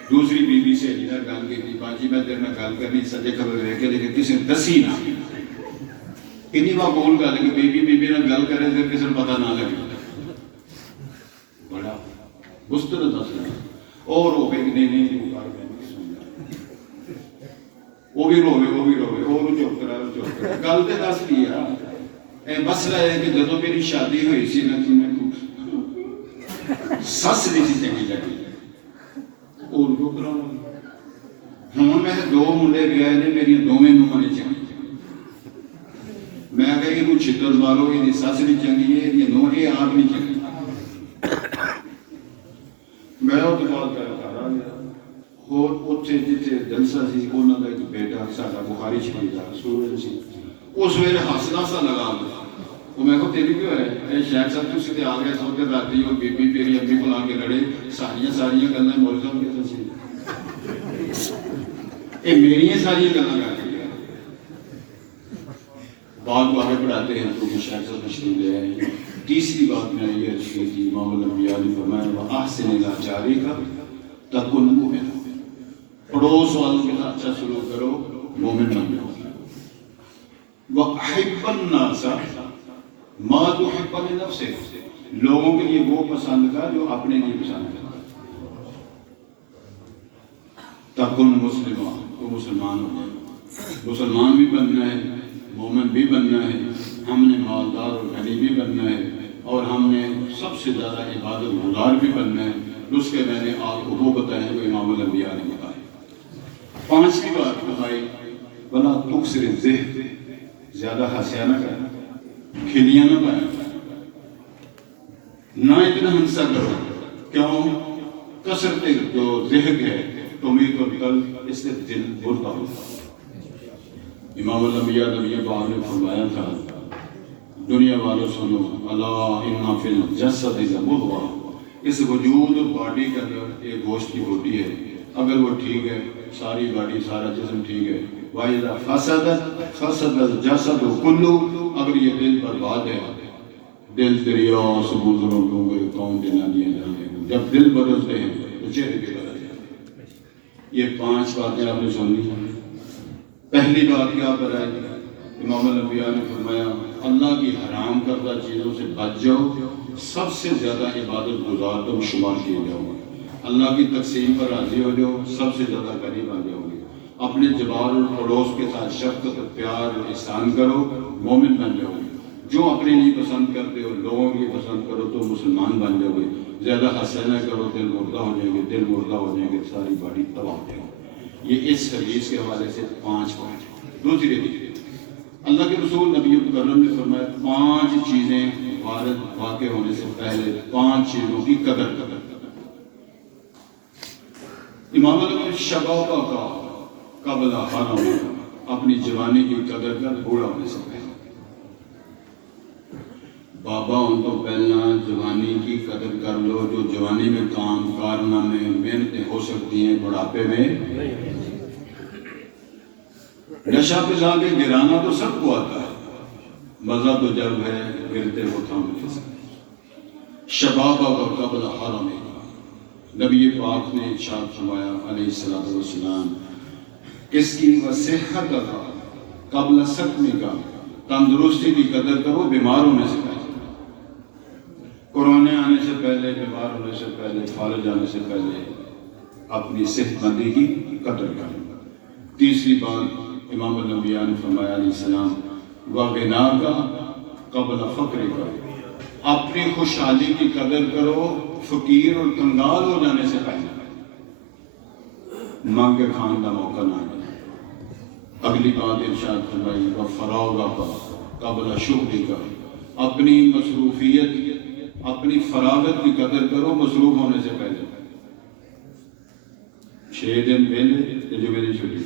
دوسری بیوی سے جنہیں گل کی تھی باجی میں تیرے میں گل کرنی سجے خبر رہ کے لیکن کسی نے دسی نہ کنی معقول گل کہ بیوی نے گل کرے تو کسی نے پتہ نہ لگے بڑا مسترد دس اور ہو گئے کہ نہیں وہ بھی روے اور چپ کرا گل تو دس دیا مسئلہ ہے کہ جدو میری شادی ہوئی سی نہ سس نہیں سی چنگی لگی اور جو کرا ہوں میں دو منڈے گیا نے میری دونوں نوہاں نہیں چنگی میں کہا یہ چھتر مارو یہ سس نہیں چنگی ہے یہ نوہ یہ آپ نہیں چنگی میں وہ بات کر رہا گیا اور اتنے جتنے جلسہ سی انہوں کا ایک بیٹا ساڈا بخاری شریف کا سٹوڈنٹ سی اس ویلے ہسنا سا لگا وہ میں کو تیری کیوں ہے اے شیخ صاحب تسی تے آ گئے سو کے راتی اور بی بی تیری امی کو لا کے لڑے ساریاں گلاں مول صاحب کے دسی اے میری ساری گلاں کر کے بات کو آگے بڑھاتے ہیں تو شیخ صاحب تشریف لے آئے تیسری بات میں یہ عرض کی تھی امام الانبیاء نے فرمایا وَأَحْسِنِ إِلَىٰ جَارِكَ تَكُنْ مُؤْمِنًا پڑوس والوں کے ساتھ اچھا سلوک کرو مومن بن جاؤ وَأَحِبَّ النَّاسَ مَا تُحِبَّ لِنَفْسِكَ لوگوں کے لیے وہ پسند کا جو اپنے لیے پسند کرتا تَكُنْ مُسْلِمًا تو مسلمان ہو جائے مسلمان بھی بننا ہے مومن بھی بننا ہے ہم نے مالدار اور غنی بھی بننا ہے اور ہم نے سب سے زیادہ عبادت گزار بھی بننا ہے نسخے میں نے آپ کو وہ بتائے جو امام الانبیاء نے بتائے پانچویں بات بتائی بلا تکثر الذہن زیادہ ہنسیا نہ کر کھلیاں نہ پائیں نہ اتنا ہنسا کرو کیوں کثرت جو ذہن ہے تمید اور قلب اس سے دل بھرتا ہوتا امام الانبیاء نبی پاک نے فرمایا تھا دنیا والوں سنو الا ان فی الجسد مضغہ اس وجود اور باڈی کے اندر ایک گوشت کی بوٹی ہے اگر وہ ٹھیک ہے ساری باڈی سارا جسم ٹھیک ہے وَإِذَا فَسَدَ الْجَسَدُ كُلُّهُ اگر یہ دل برباد ہے دل دریا سمندروں ڈونگے کون دینا دیے جانے جب دل بدلتے ہیں تو چہرے بھی بدل جاتے ہیں یہ پانچ باتیں آپ نے سن لی پہلی بات کیا بتائی امام الانبیاء نے فرمایا اللہ کی حرام کردہ چیزوں سے بچ جاؤ سب سے زیادہ عبادت گزار تم شمار کیے جاؤ گے اللہ کی تقسیم پر راضی ہو جاؤ سب سے زیادہ قریب آ جاؤ گے اپنے جبار اور پڑوس کے ساتھ شفقت پیار اور احسان کرو مومن بن جاؤ گے جو اپنے لیے پسند کرتے ہو لوگوں کے لیے پسند کرو تو مسلمان بن جاؤ گے زیادہ حسینہ کرو دل مردہ ہو جائیں گے دل مردہ ہو جائیں گے ساری باڈی تباہ ہو جائے گی یہ اس حدیث کے حوالے سے پانچ بات دوسری حدیث اللہ کے رسول نبی مکرم نے فرمایا پانچ چیزیں وارد واقع ہونے سے پہلے پانچ چیزوں کی قدر امام نے شبابہ کا قبل حرم اپنی جوانی کی قدر کر بوڑھا ہونے سے پہلے بابا ان کو پہلنا جوانی کی قدر کر لو جو جوانی میں کام کارنامے محنتیں ہو سکتی ہیں بڑھاپے میں نشہ پلا کے گرانا تو سب کو آتا ہے مزہ تو جب ہے گرتے وہ تھام نہیں سکتے شبابہ کا قبل حرم نبی پاک نے ارشاد فرمایا علیہ الصلوۃ والسلام اس کی صحت کا قبل سقم کا تندرستی کی قدر کرو بیمار ہونے سے پہلے کورونا آنے سے پہلے بیمار ہونے سے پہلے فالج آنے سے پہلے اپنی صحت مندی کی قدر کریں۔ تیسری بات امام الانبیاء نے فرمایا علیہ السلام وَغِنَاكَ قَبْلَ فَقْرِكَ، اپنی خوشحالی کی قدر کرو فقیر اور کنگال ہو جانے سے پہلے، مانگے کھان کا موقع نہ آئے۔ اگلی بات ارشاد فرمائی وَفَرَاغَكَ قَبْلَ شُغْلِكَ، اپنی مصروفیت اپنی فراغت کی قدر کرو مصروف ہونے سے پہلے۔ 6 دن پہلے کہ جو میری چھٹی،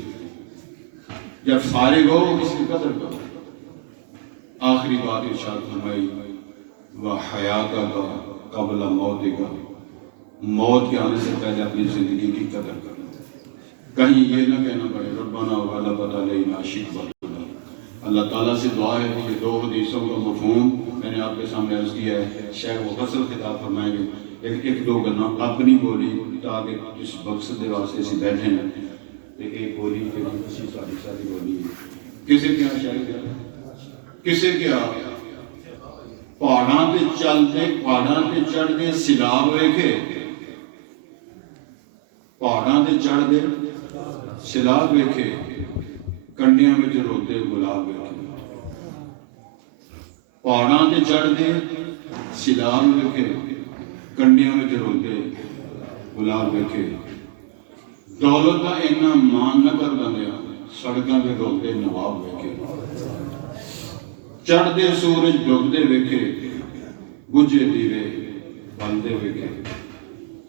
جب فارغ ہو اس کی قدر کرو۔ آخری بات ارشاد فرمائی وَحَيَاتَكَ قَبْلَ مَوْتِكَ، موت کے آنے سے پہلے اپنی زندگی کی قدر کرو۔ کہیں یہ نہ کہنا پڑے ربنا غلبت علینا شقوتنا۔ اللہ تعالیٰ سے دعا ہے کہ یہ 2 حدیثوں کا مفہوم میں نے آپ کے سامنے عرض کیا ہے، شاید وہ فصل خطاب فرمائیں گے ایک 2 گنا اپنی بولی تاکہ جس مقصد واسطے سے بیٹھے ہیں ایک بولی کے لیے اسی ساری بولی کسے کیا شاید کسے کیا پہاڑاں تے چڑھتے سیلاب ویکھے، پہاڑاں تے چڑھتے سیلاب ویکھے، کنڈیاں وچ روتے گلاب ویکھے۔ پہاڑاں تے چڑھتے سیلاب ویکھے، کنڈیاں وچ روتے گلاب ویکھے۔ دولت دا اتنا مان نہ کر بندیا، سڑکاں تے روتے نواب ویکھے۔ چڑھتے سورج ڈوبتے ویکھے، بجھے دیوے بلدے ویکھے۔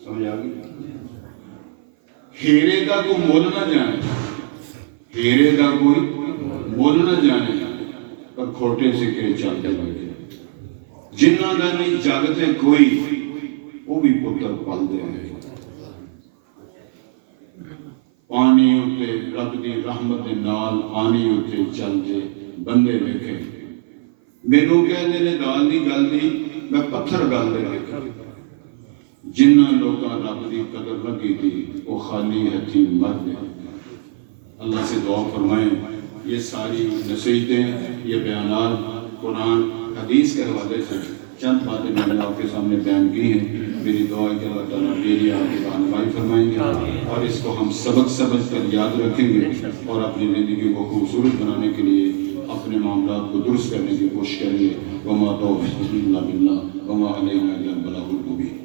سمجھ آ گئی؟ ہیرے کا کوئی مول نہ جانے، ہیرے کا کوئی مول نہ جانے، پر کھوٹے سکے چلتے ویکھے۔ جنہاں دا نہیں جگتے کوئی، وہ بھی پتر پلدے ہیں۔ پانی اتے رب دی رحمت نال پانی اتے چلتے بندے ویکھے۔ مینوں کہندے نے دال دی گل دی، میں پتھر گل دے ویکھے۔ جنہاں لوکاں رب دی قدر نہ کیتی وہ خالی ہتھی مر گئے۔ اللہ سے دعا فرمائیں یہ ساری نصیحتیں، یہ بیانات قرآن حدیث کے حوالے سے چند باتیں میں نے آپ کے سامنے بیان کی ہیں۔ میری دعا ہے کہ اللہ تعالیٰ میری آپ کی رہنمائی فرمائیں گے اور اس کو ہم سبق کر یاد رکھیں گے اور اپنی زندگی کو خوبصورت بنانے کے لیے اپنے معاملات کو درست کرنے کی کوشش کریں گے۔ وما توفیقی الا باللہ وما علینا الا البلاغ المبین۔